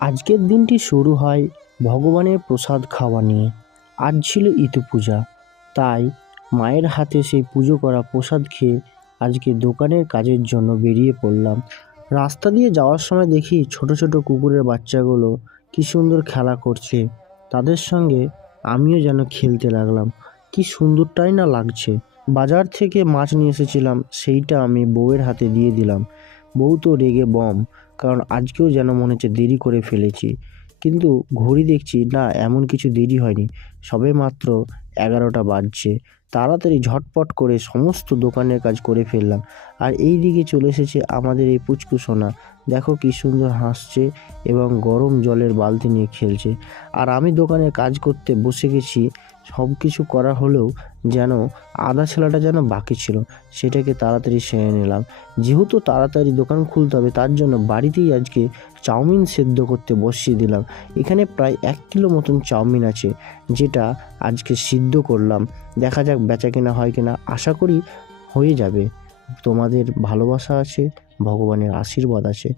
আজকের দিনটি শুরু হয় ভগবানের প্রসাদ খাওয়া নিয়ে। আজ ছিল ইতু পূজা, তাই মায়ের হাতে সেই পুজো করা প্রসাদ খেয়ে আজকে দোকানের কাজের জন্য বেরিয়ে পড়লাম। রাস্তা দিয়ে যাওয়ার সময় দেখি ছোট ছোট কুকুরের বাচ্চাগুলো কি সুন্দর খেলা করছে, তাদের সঙ্গে আমিও যেন খেলতে লাগলাম। কি সুন্দরটাই না লাগছে। বাজার থেকে মাছ নিয়ে এসেছিলাম, সেইটা আমি বউয়ের হাতে দিয়ে দিলাম। বউ তো রেগে বম, কারণ আজকেও যেন মনে হচ্ছে দেরি করে ফেলেছি। কিন্তু ঘড়ি দেখছি না, এমন কিছু দেরি হয়নি, সবে মাত্র 11টা বাজছে। তাড়াতাড়ি ঝটপট করে সমস্ত দোকানের কাজ করে ফেললাম। আর এই দিকে চলে এসেছে আমাদের এই পুচকু সোনা। দেখো কি সুন্দর হাসছে এবং গরম জলের বালতি নিয়ে খেলছে। আর আমি দোকানে কাজ করতে বসে গেছি। সব কিছু করা হলেও যেন আধা ছেলাটা যেন বাকি ছিল, সেটাকে তাড়াতাড়ি সেরে নিলাম। যেহেতু তাড়াতাড়ি দোকান খুলতে হবে, তার জন্য বাড়িতেই আজকে চাউমিন সেদ্ধ করতে বসিয়ে দিলাম। এখানে প্রায় 1 কিলো মতন চাউমিন আছে, যেটা আজকে সিদ্ধ করলাম। দেখা যাক বেচা কেনা হয় কিনা, আশা করি হয়ে যাবে। তোমাদের ভালোবাসা আছে, ভগবানের আশীর্বাদ আছে।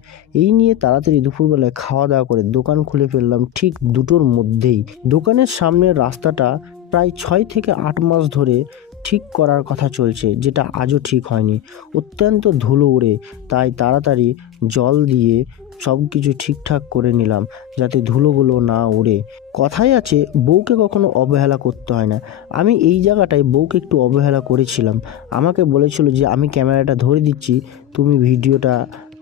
এই নিয়ে তাড়াতাড়ি দুপুরবেলায় খাওয়া দাওয়া করে দোকান খুলে ফেললাম ঠিক 2টোর মধ্যেই। দোকানের সামনের রাস্তাটা প্রায় 6 থেকে 8 মাস ধরে ঠিক করার কথা চলছে, যেটা আজও ঠিক হয়নি। অত্যন্ত ধুলো ওড়ে, তাই তাড়াতাড়ি জল দিয়ে সব কিছু ঠিকঠাক করে নিলাম যাতে ধুলোগুলো না ওড়ে। কথাই আছে, বউকে কখনো অবহেলা করতে হয় না। আমি এই জায়গাটায় বউকে একটু অবহেলা করেছিলাম। আমাকে বলেছিল যে আমি ক্যামেরাটা ধরে দিচ্ছি, তুমি ভিডিওটা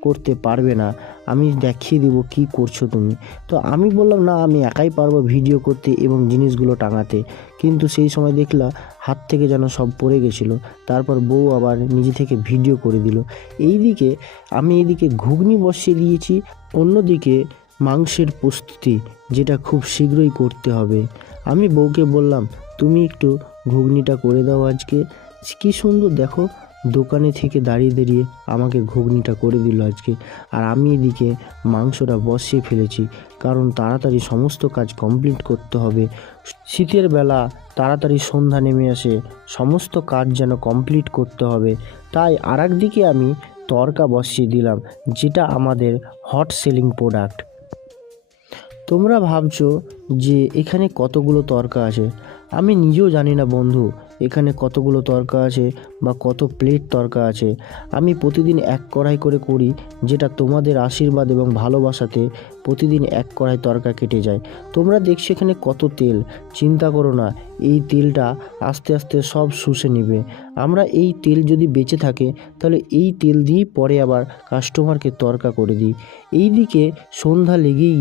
করতে পারবে না, আমি দেখিয়ে দেবো কি করছো তুমি। তো আমি বললাম না, আমি একাই পারবো ভিডিও করতে এবং জিনিসগুলো টাঙাতে। কিন্তু সেই সময় দেখলাম হাত থেকে যেন সব পড়ে গেছিলো। তারপর বউ আবার নিজে থেকে ভিডিও করে দিল। আমি এইদিকে ঘুগনি বসিয়ে দিয়েছি, অন্যদিকে মাংসের প্রস্তুতি, যেটা খুব শীঘ্রই করতে হবে। আমি বউকে বললাম, তুমি একটু ঘুগনিটা করে দাও আজকে। কী সুন্দর দেখো, দোকানে থেকে দাঁড়িয়ে দাঁড়িয়ে আমাকে ঘুগনিটা করে দিল আজকে। আর আমি এদিকে মাংসটা বসিয়ে ফেলেছি, কারণ তাড়াতাড়ি সমস্ত কাজ কমপ্লিট করতে হবে। শীতের বেলা তাড়াতাড়ি সন্ধ্যা নেমে আসে, সমস্ত কাজ যেন কমপ্লিট করতে হবে। তাই আরেকদিকে আমি তড়কা বসিয়ে দিলাম, যেটা আমাদের হট সেলিং প্রোডাক্ট। তোমরা ভাবছো যে এখানে কতগুলো তড়কা আছে। আমি নিজেও জানি না বন্ধু, এখানে কতগুলো তড়কা আছে বা কত প্লেট তড়কা আছে। আমি প্রতিদিন 1 কড়াই করে করি, যেটা তোমাদের আশীর্বাদ এবং ভালোবাসাতে প্রতিদিন 1 কড়াই তড়কা কেটে যায়। তোমরা দেখছো এখানে কত তেল, চিন্তা করো না, এই তেলটা আস্তে আস্তে সব শুষে নেবে। আমরা এই তেল যদি বেঁচে থাকে, তাহলে এই তেল দিয়েই পরে আবার কাস্টমারকে তড়কা করে দিই। এই দিকে সন্ধ্যা লেগেই